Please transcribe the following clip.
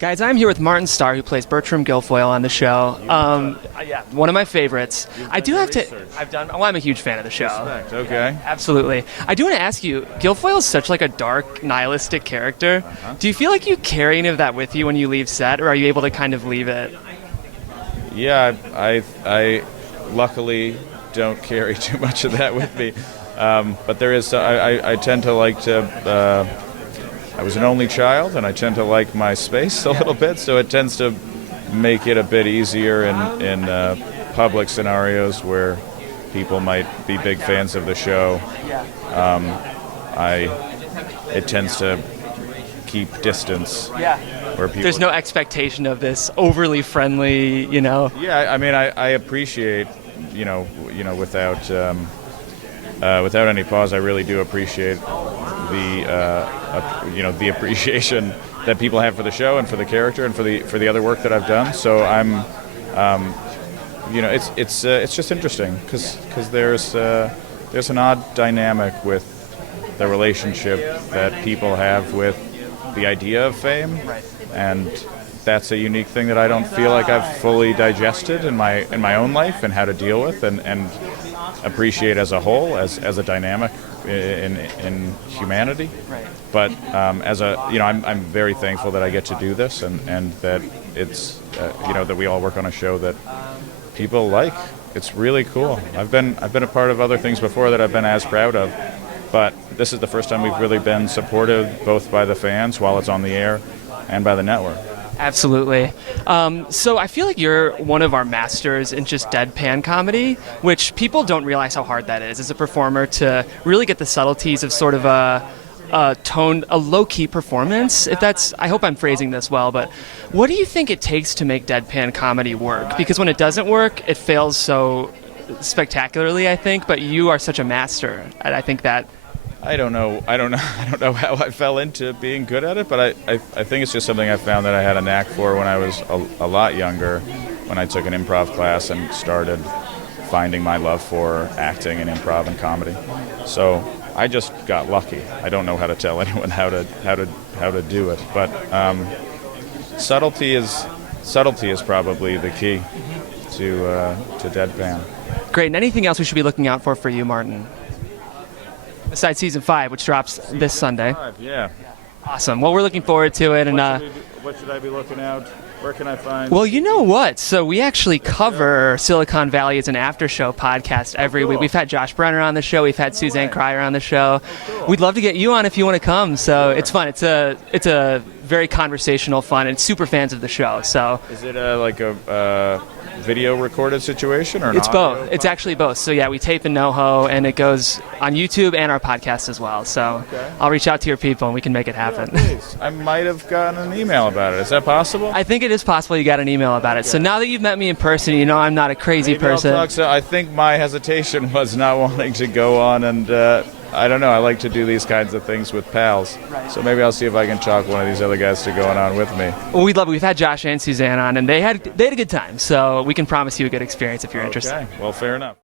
Guys, I'm here with Martin Starr, who plays Bertram Guilfoyle on the show. Yeah, one of my favorites. I do have to. Well, I'm a huge fan of the show. Respect. Okay. Absolutely. I do want to ask you, Guilfoyle is such like a dark, nihilistic character. Do you feel like you carry any of that with you when you leave set, or are you able to kind of leave it? Yeah, I luckily don't carry too much of that with me, but there is. I tend to like to. I was an only child, and I tend to like my space a little bit, so it tends to make it a bit easier in public scenarios where people might be big fans of the show. It tends to keep distance. Yeah. Where people. There's no expectation of this overly friendly, Yeah, I mean, I appreciate, without any pause, I really do appreciate the appreciation that people have for the show and for the character and for the other work that I've done. So I'm, it's just interesting because there's an odd dynamic with the relationship that people have with the idea of fame, and that's a unique thing that I don't feel like I've fully digested in my own life and how to deal with and appreciate as a whole as a dynamic in humanity. Right. But I'm very thankful that I get to do this and that it's that we all work on a show that people like. It's really cool. I've been a part of other things before that I've been as proud of, but this is the first time we've really been supported both by the fans while it's on the air and by the network. Absolutely. So I feel like you're one of our masters in just deadpan comedy, which people don't realize how hard that is as a performer to really get the subtleties of sort of a low-key performance. I hope I'm phrasing this well, but what do you think it takes to make deadpan comedy work? Because when it doesn't work, it fails so spectacularly, I think, but you are such a master, and I think that I don't know how I fell into being good at it, but I think it's just something I found that I had a knack for when I was a lot younger, when I took an improv class and started finding my love for acting and improv and comedy. So I just got lucky. I don't know how to tell anyone how to do it, but subtlety is probably the key to deadpan. Great. And anything else we should be looking out for you, Martin? Besides season 5, which drops this Sunday. Yeah. Awesome. Well, we're looking forward to it. What should I be looking out? Where can I find? Well, you know what? So we actually cover Silicon Valley as an after-show podcast every week. We've had Josh Brenner on the show. We've had Suzanne Cryer on the show. We'd love to get you on if you want to come. So it's fun. It's a very conversational, fun, and super fans of the show. So is it like a video recorded situation or it's both? It's actually both. So yeah, we tape in NoHo, and it goes on YouTube and our podcast as well. So I'll reach out to your people and we can make it happen. Yeah, please. I might have gotten an email about it. Is that possible? I think it is possible you got an email about it. So now that you've met me in person, you know I'm not a crazy person. I think my hesitation was not wanting to go on and I don't know. I like to do these kinds of things with pals. Right. So maybe I'll see if I can talk one of these other guys to going on with me. Well, we'd love it. We've had Josh and Suzanne on, and they had a good time. So we can promise you a good experience if you're interested. Well, fair enough.